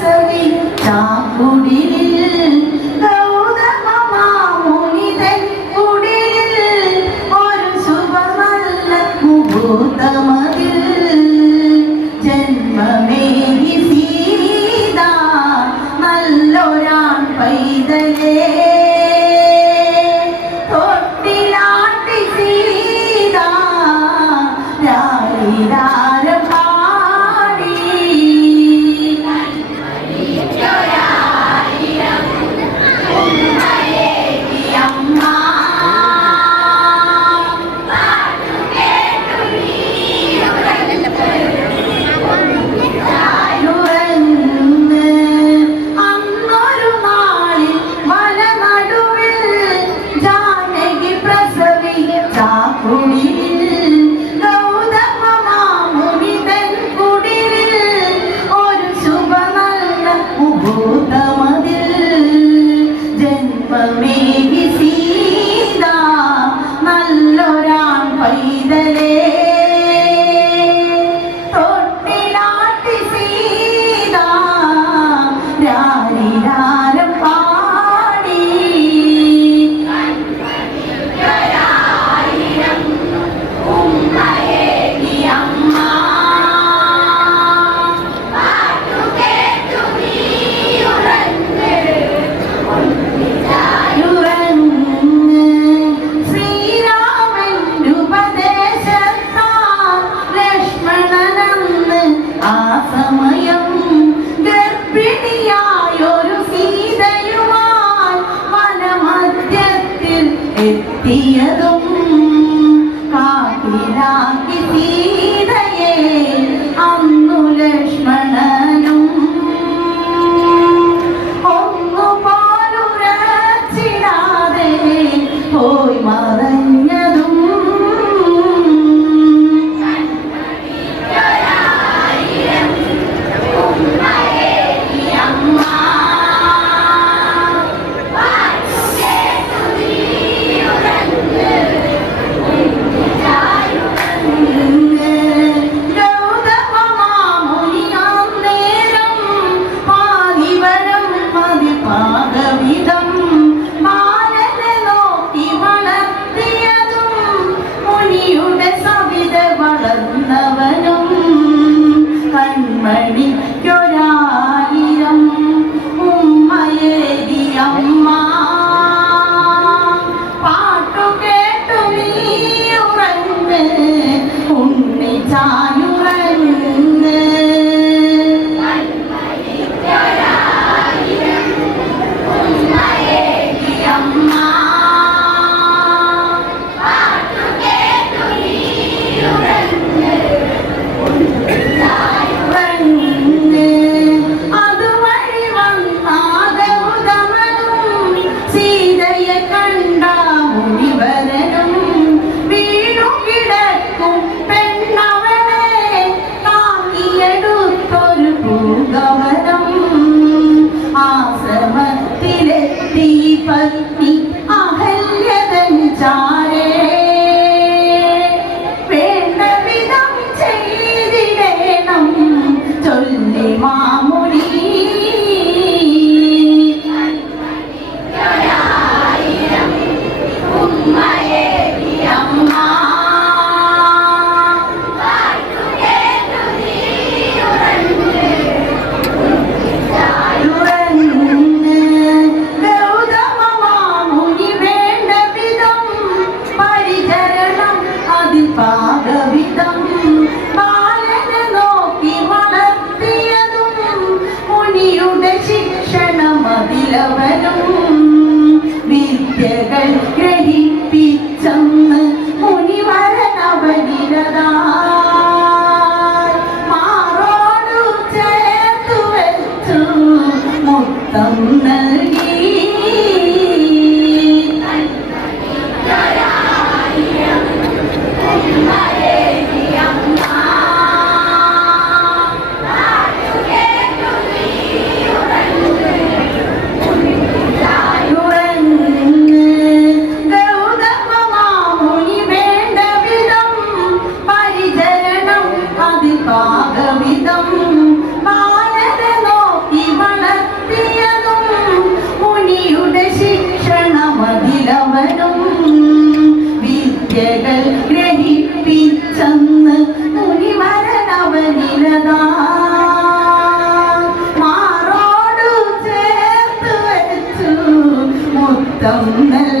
Savi தாங்குடிலில் The a തമ്മൽ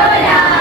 Victoria!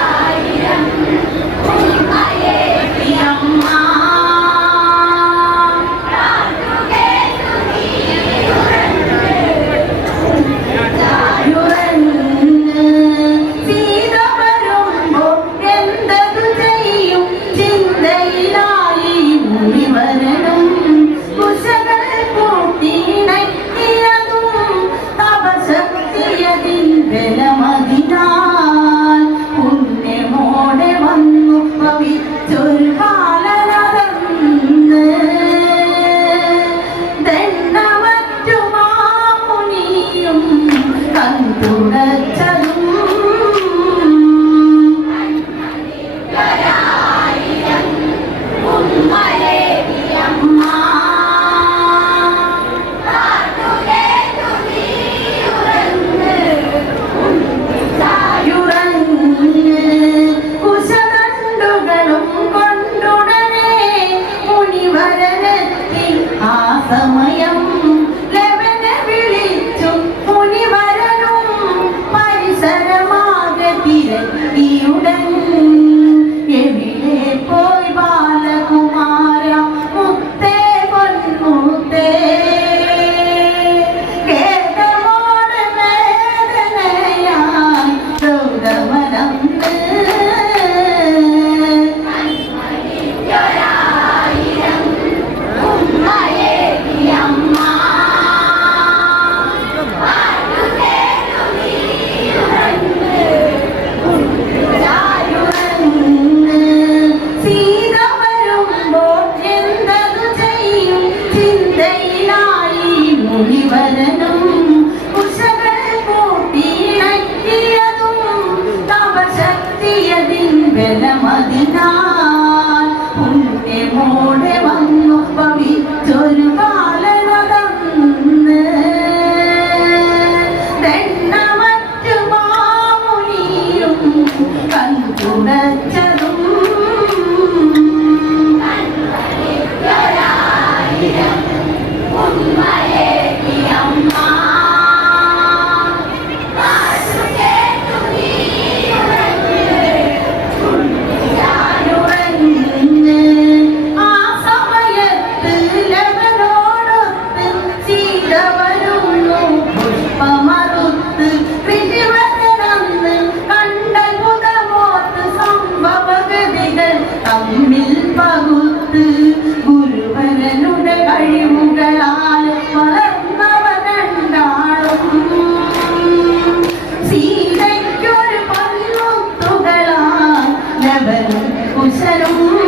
여러분.